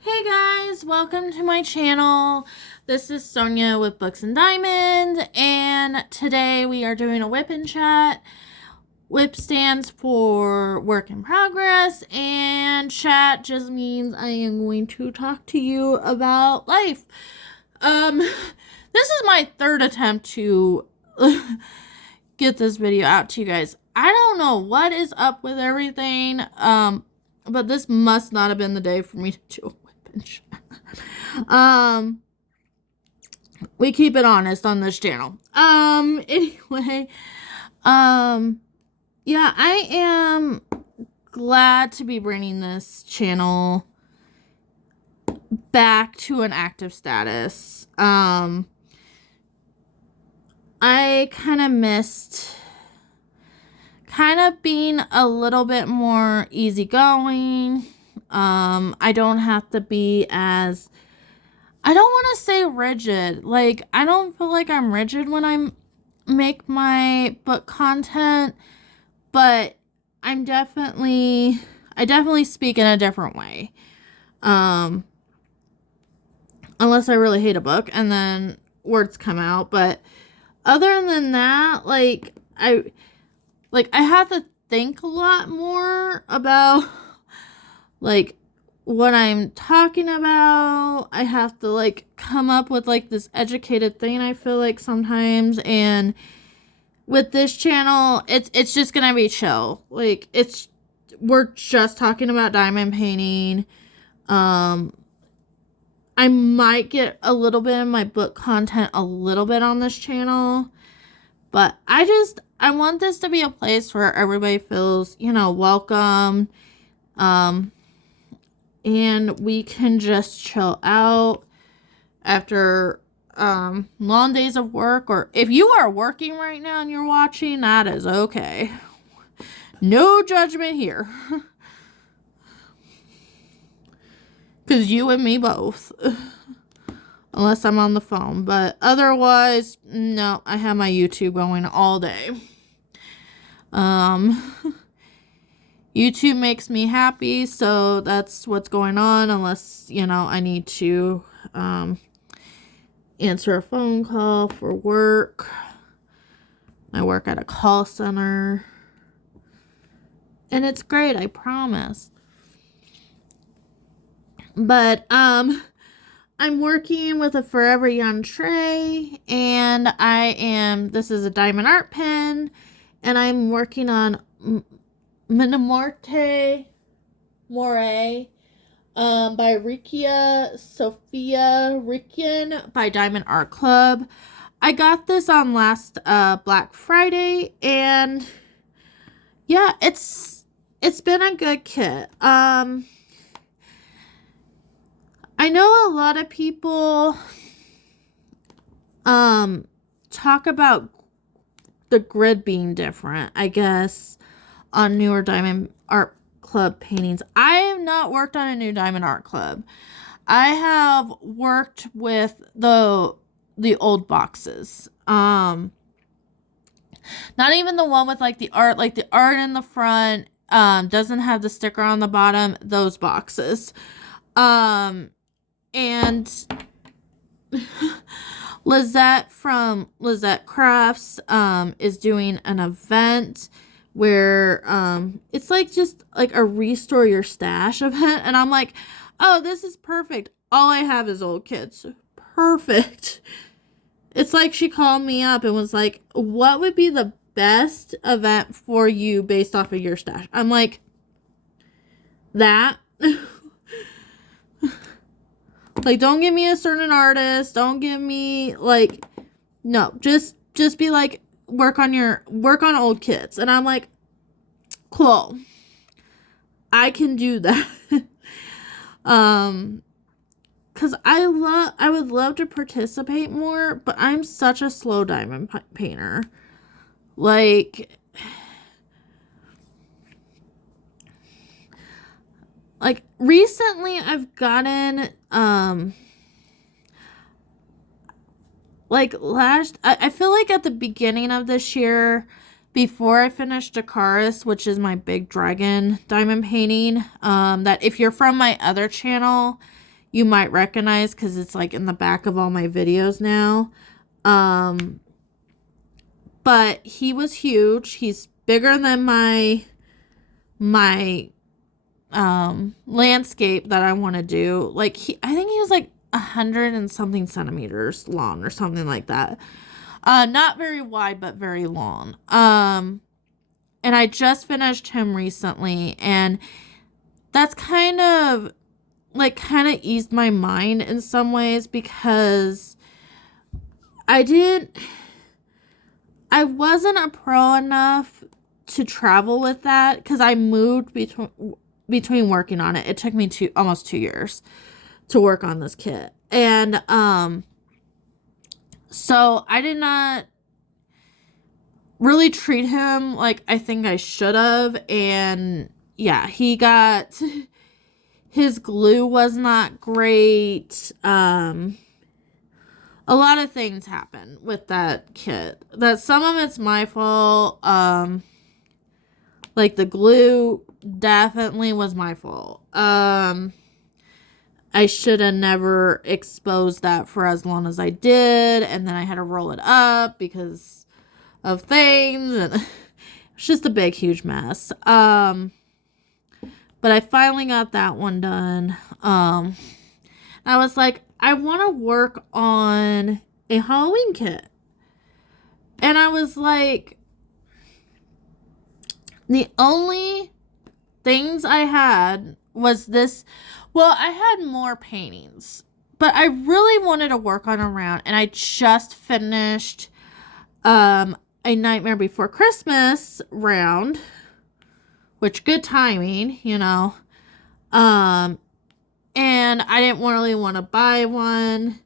Hey guys, welcome to my channel. This is Sonia with Books and Diamonds, and today we are doing a WIP and Chat. WIP stands for work in progress, and chat just means I am going to talk to you about life. This is my third attempt to get this video out to you guys. I don't know what is up with everything, but this must not have been the day for me to do a WIP and Chat. We keep it honest on this channel. Anyway, yeah, I am glad to be bringing this channel back to an active status. I kind of missed being a little bit more easygoing. I don't have to be as, I don't want to say rigid. Like, I don't feel like I'm rigid when I make my book content, but I definitely speak in a different way. Unless I really hate a book and then words come out, but other than that, I have to think a lot more about what I'm talking about. I have to come up with this educated thing, I feel like sometimes, and with this channel it's just gonna be chill. We're just talking about diamond painting. I might get a little bit of my book content a little bit on this channel, but I want this to be a place where everybody feels, welcome. And we can just chill out after long days of work. Or if you are working right now and you're watching, that is okay. No judgment here. Because you and me both. Unless I'm on the phone. But otherwise, no, I have my YouTube going all day. YouTube makes me happy, so that's what's going on. Unless, I need to answer a phone call for work. I work at a call center. And it's great, I promise. But, I'm working with a Forever Young tray, and this is a diamond art pen, and I'm working on Minamarte More by Rikia Sophia Rikian by Diamond Art Club. I got this on last Black Friday, and yeah, it's been a good kit. I know a lot of people talk about the grid being different, I guess, on newer Diamond Art Club paintings. I have not worked on a new Diamond Art Club. I have worked with the old boxes. Not even the one with the art in the front doesn't have the sticker on the bottom, those boxes. And Lizette from Lizette Crafts is doing an event where it's just a restore your stash event, and I'm like, oh, this is perfect. All I have is old kits. Perfect. It's like she called me up and was like, what would be the best event for you based off of your stash? I'm like, that. Don't give me a certain artist. Don't give me, no. Just be work on old kits. And I'm like, cool. I can do that. Because I would love to participate more, but I'm such a slow diamond painter. Recently I've gotten I feel like at the beginning of this year, before I finished Dakaris, which is my big dragon diamond painting, that if you're from my other channel, you might recognize because it's like in the back of all my videos now. But he was huge. He's bigger than my landscape that I want to do. Like I think he was like 100 and something centimeters long or something like that. Not very wide, but very long. And I just finished him recently, and that's kind of eased my mind in some ways, because I wasn't a pro enough to travel with that, because I moved between working on it. It took me almost 2 years to work on this kit. And so I did not really treat him like I think I should have. And yeah, his glue was not great. A lot of things happen with that kit. That some of it's my fault. Like the glue definitely was my fault. I should have never exposed that for as long as I did, and then I had to roll it up because of things, and it's just a big, huge mess. But I finally got that one done. I was like, I want to work on a Halloween kit. And I was like, the only things I had was this. Well, I had more paintings, but I really wanted to work on a round, and I just finished a Nightmare Before Christmas round, which good timing, you know. And I didn't really want to buy one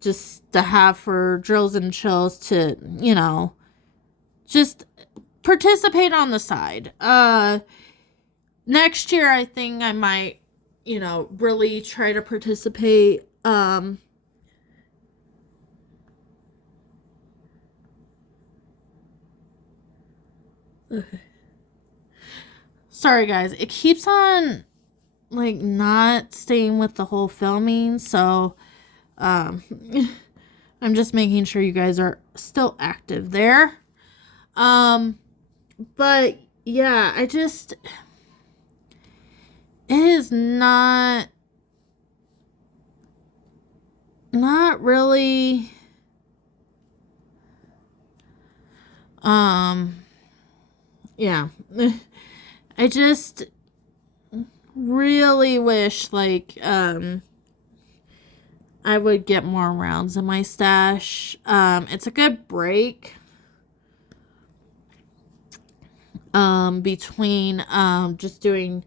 just to have for drills and chills to, you know, just participate on the side. Next year, I think I might, you know, really try to participate. Sorry, guys. It keeps on, like, not staying with the whole filming, so, I'm just making sure you guys are still active there. But, yeah, it is not really, yeah. I just really wish, like, I would get more rounds in my stash. It's a good break between just doing,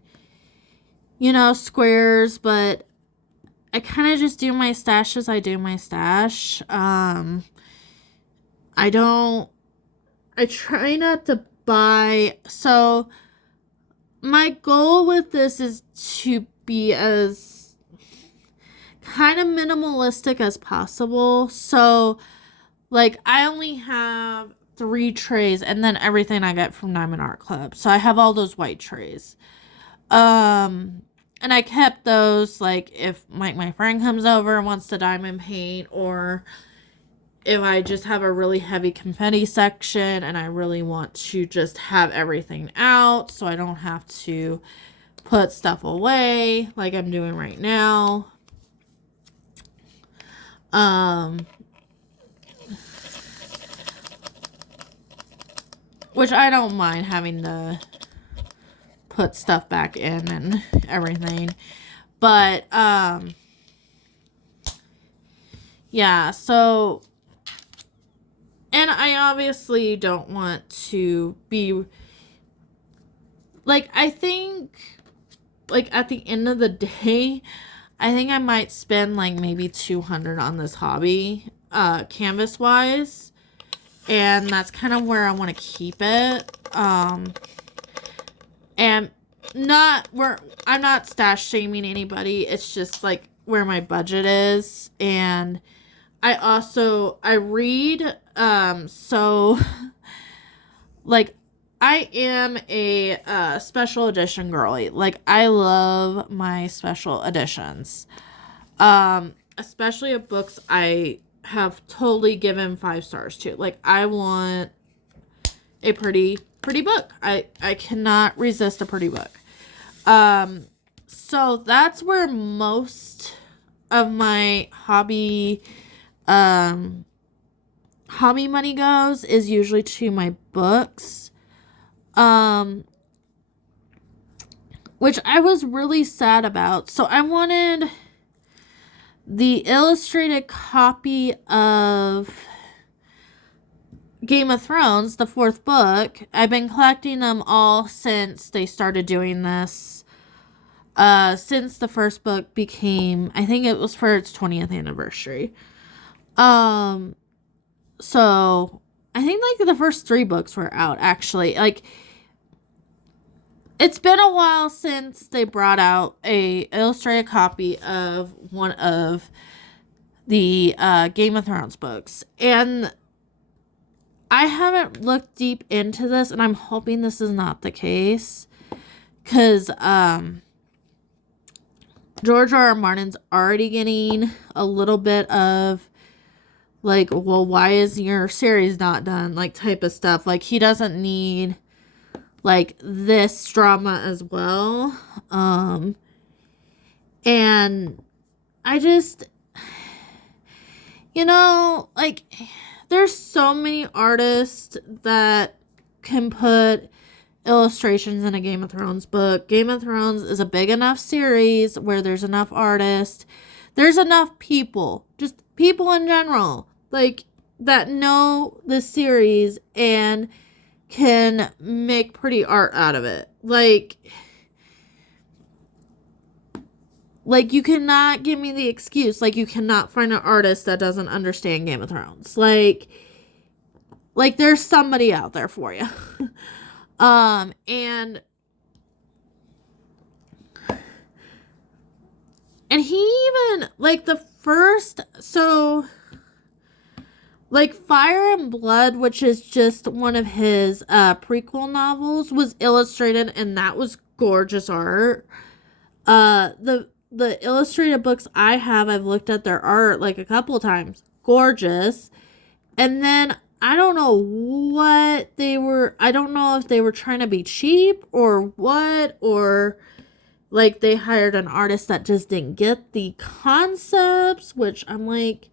you know, squares, but I kind of just do my stash as I do my stash. I try not to buy. So my goal with this is to be as kind of minimalistic as possible. So, like, I only have 3 trays, and then everything I get from Diamond Art Club. So I have all those white trays. And I kept those, like, if my friend comes over and wants to diamond paint, or if I just have a really heavy confetti section and I really want to just have everything out so I don't have to put stuff away like I'm doing right now. Which I don't mind having to put stuff back in and everything. But, yeah, so, and I obviously don't want to be, like, I think, like, at the end of the day, I think I might spend, like, maybe $200 on this hobby, canvas-wise, and that's kind of where I want to keep it. And I'm not stash shaming anybody. It's just, like, where my budget is. And I read, so, like, I am a special edition girly. Like, I love my special editions. Especially of books I have totally given 5 stars to. Like, I want a pretty book. I cannot resist a pretty book. So that's where most of my hobby money goes, is usually to my books. Which I was really sad about. So I wanted the illustrated copy of Game of Thrones, the 4th book. I've been collecting them all since they started doing this. Since the first book became, I think it was for its 20th anniversary. So I think like the first 3 books were out, actually. Like, it's been a while since they brought out a illustrated copy of one of the Game of Thrones books. And I haven't looked deep into this, and I'm hoping this is not the case. Because George R. R. Martin's already getting a little bit of, like, well, why is your series not done? Like, type of stuff. Like, he doesn't need, like, this drama as well. And I just, like, there's so many artists that can put illustrations in a Game of Thrones book. Game of Thrones is a big enough series where there's enough artists. There's enough people, just people in general, like, that know the series and can make pretty art out of it. Like, you cannot give me the excuse, like, you cannot find an artist that doesn't understand Game of Thrones. Like, there's somebody out there for you. And he even, like, the first, so, like, Fire and Blood, which is just one of his prequel novels, was illustrated, and that was gorgeous art. The illustrated books I have, I've looked at their art, like, a couple of times. Gorgeous. And then I don't know I don't know if they were trying to be cheap or what, or, like, they hired an artist that just didn't get the concepts, which I'm like,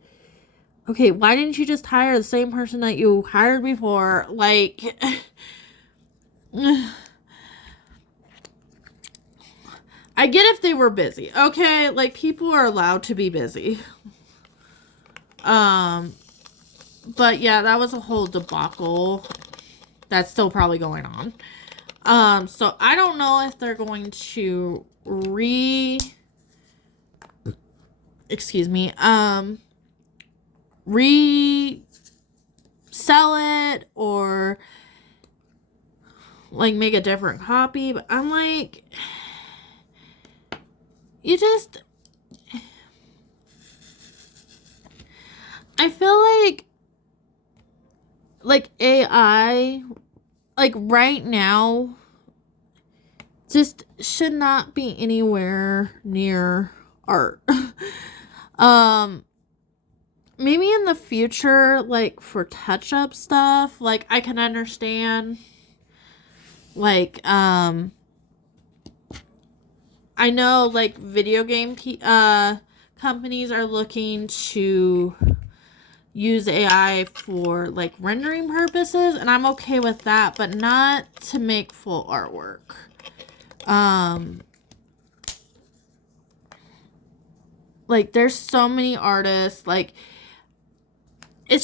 okay, why didn't you just hire the same person that you hired before? Like, I get if they were busy, okay? Like, people are allowed to be busy. But yeah, that was a whole debacle that's still probably going on. So I don't know if they're going to resell it or, like, make a different copy. But I'm like, I feel like AI, like, right now, just should not be anywhere near art. Maybe in the future, like, for touch-up stuff, like, I can understand, like, I know, like, video game companies are looking to use AI for, like, rendering purposes, and I'm okay with that, but not to make full artwork. Like, there's so many artists, like, it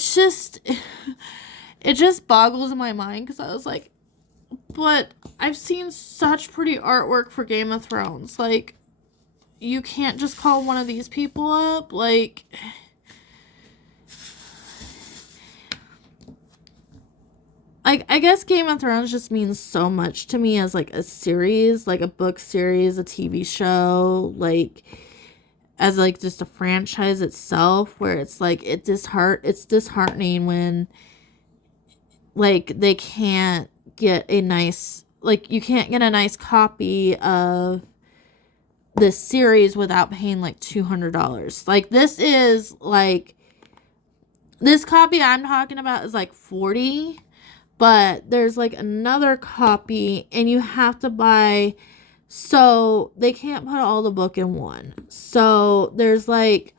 just boggles my mind, because I was like, but I've seen such pretty artwork for Game of Thrones. Like, you can't just call one of these people up? Like, I guess Game of Thrones just means so much to me as, like, a series, like a book series, a TV show, like, as, like, just a franchise itself, where it's, like, it's disheartening when, like, they can't get a nice, like, you can't get a nice copy of this series without paying like $200. Like this is like, this copy I'm talking about is like $40, but there's like another copy and you have to buy, so they can't put all the book in one. So there's like,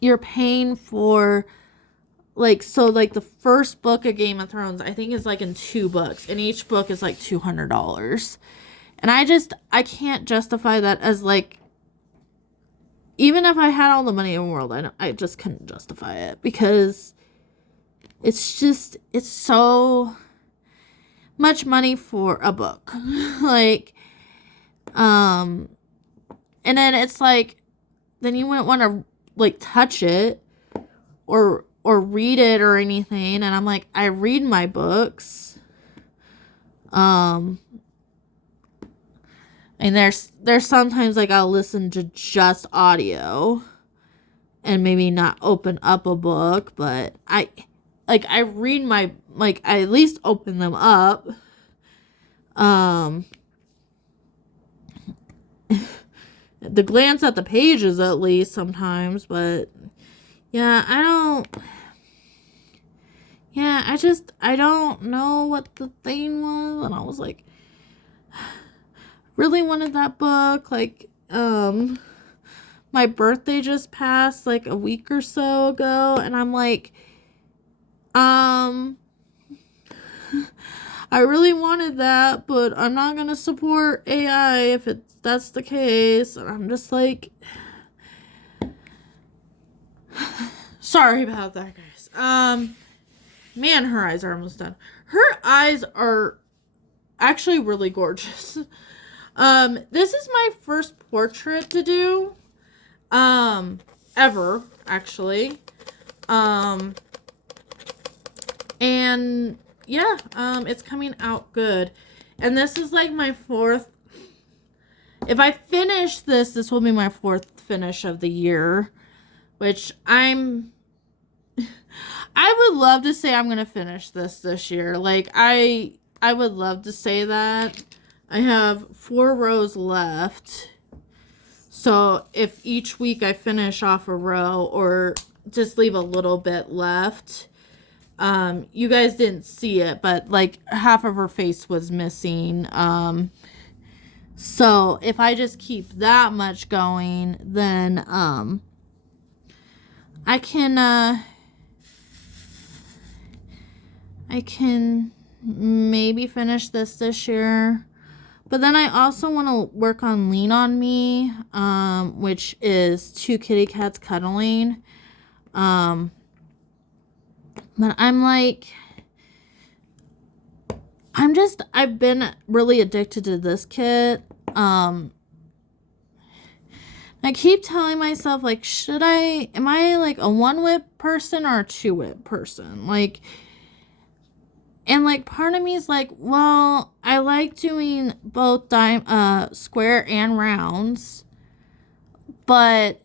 you're paying for like, so like the first book of Game of Thrones I think is like in 2 books, and each book is like $200. And I can't justify that as like, even if I had all the money in the world, I just couldn't justify it, because it's so much money for a book. Like, and then it's like, then you wouldn't want to like touch it or read it or anything. And I'm like, I read my books. And there's sometimes like I'll listen to just audio and maybe not open up a book, but I read my, like, I at least open them up. The glance at the pages at least sometimes, but yeah, I don't know what the thing was, and I was like, really wanted that book. Like, my birthday just passed like a week or so ago, and I'm like, I really wanted that, but I'm not gonna support AI if that's the case. And I'm just like, sorry about that, guys. Man, her eyes are almost done. Her eyes are actually really gorgeous. This is my first portrait to do, ever, actually. And yeah, it's coming out good. And this is like my 4th, if I finish this will be my 4th finish of the year, which I would love to say I'm going to finish this year. Like, I would love to say that. I have 4 rows left. So if each week I finish off a row or just leave a little bit left, you guys didn't see it, but like half of her face was missing. So if I just keep that much going, then, I can maybe finish this year. But then I also want to work on Lean On Me, which is 2 kitty cats cuddling. But I'm like, I've been really addicted to this kit. I keep telling myself, like, am I like a 1 WIP person or a 2 WIP person? Like, and like part of me is like, well, I like doing both square and rounds, but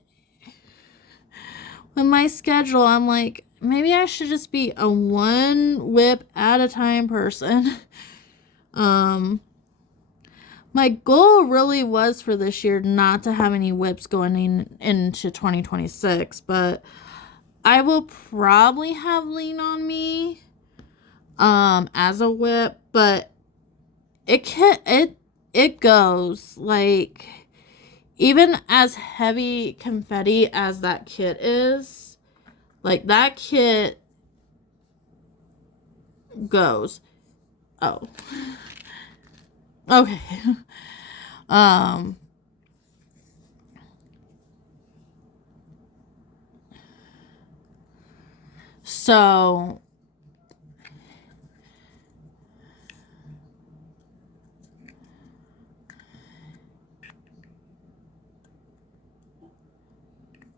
with my schedule, I'm like, maybe I should just be a 1 WIP at a time person. My goal really was for this year not to have any WIPs going into 2026, but I will probably have Lean On Me as a WIP, but it goes, like, even as heavy confetti as that kit is, like, that kit goes. Oh. Okay. So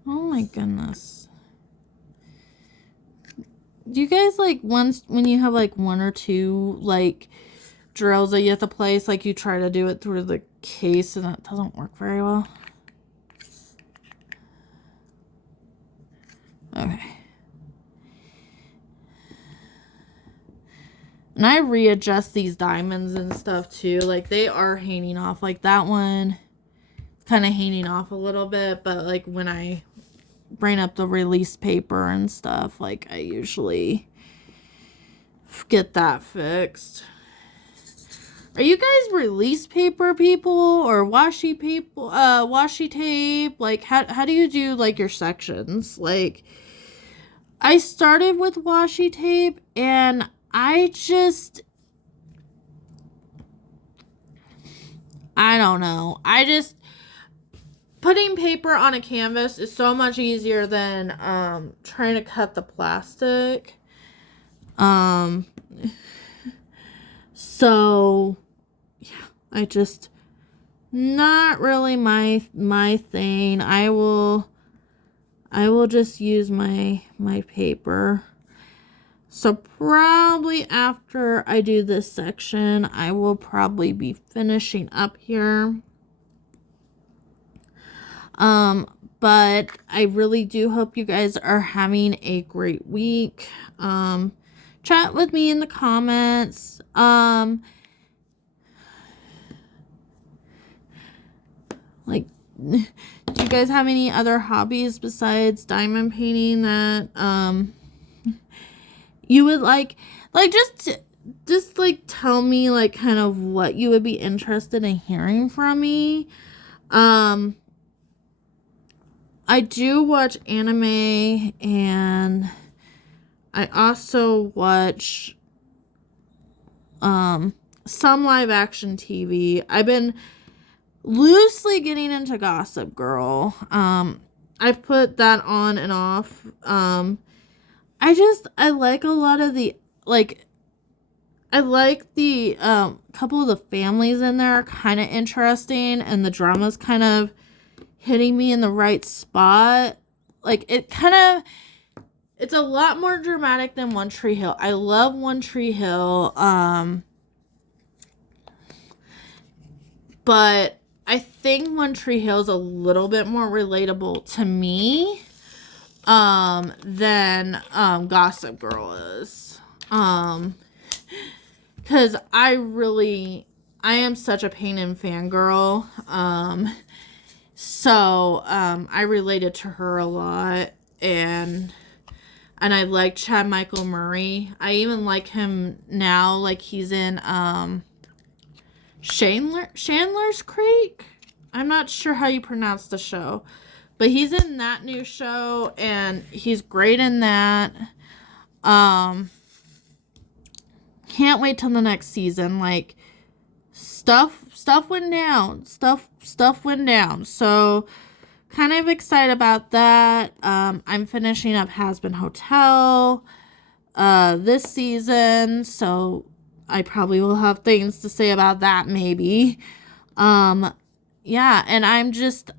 oh my goodness. Do you guys like when you have like 1 or 2 like drills that you have to place, like you try to do it through the case and it doesn't work very well? Okay. And I readjust these diamonds and stuff too. Like, they are hanging off. Like, that one kind of hanging off a little bit, but like when I bring up the release paper and stuff, like I usually get that fixed. Are you guys release paper people or washi paper, washi tape? Like how do you do like your sections? Like I started with washi tape and I don't know. Putting paper on a canvas is so much easier than trying to cut the plastic. So yeah, not really my thing. I will just use my paper. So probably after I do this section, I will probably be finishing up here. But I really do hope you guys are having a great week. Chat with me in the comments. Like, do you guys have any other hobbies besides diamond painting that, you would like just like tell me like kind of what you would be interested in hearing from me. I do watch anime and I also watch some live action TV. I've been loosely getting into Gossip Girl. I've put that on and off. I like a lot of the I like the couple of the families in there are kind of interesting and the drama's kind of hitting me in the right spot. Like it's a lot more dramatic than One Tree Hill. I love One Tree Hill. But I think One Tree Hill is a little bit more relatable to me than Gossip Girl is. Because I am such a Pain and fangirl. So I related to her a lot, and I like Chad Michael Murray. I even like him now, like he's in Chandler's Creek. I'm not sure how you pronounce the show, but he's in that new show, and he's great in that. Can't wait till the next season. Like stuff went down. Stuff went down. So kind of excited about that. I'm finishing up Has Been Hotel this season, so I probably will have things to say about that maybe. Yeah, and I'm just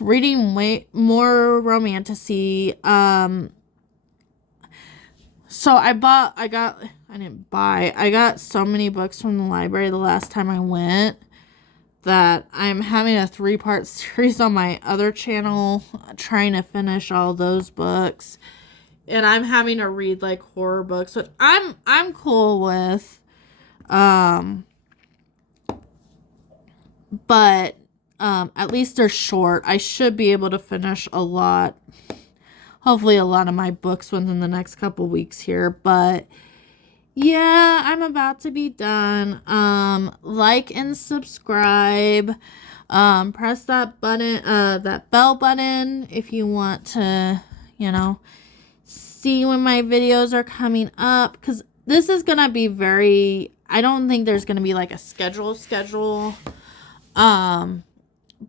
reading way more romantasy. So I got so many books from the library the last time I went that I'm having a 3-part series on my other channel trying to finish all those books. And I'm having to read like horror books, which I'm cool with. But at least they're short. I should be able to finish hopefully a lot of my books within the next couple weeks here. But yeah, I'm about to be done. Like and subscribe. Press that button, that bell button if you want to, see when my videos are coming up. Because this is going to be I don't think there's going to be like a schedule.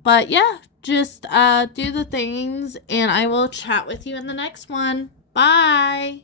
But yeah, just do the things, and I will chat with you in the next one. Bye.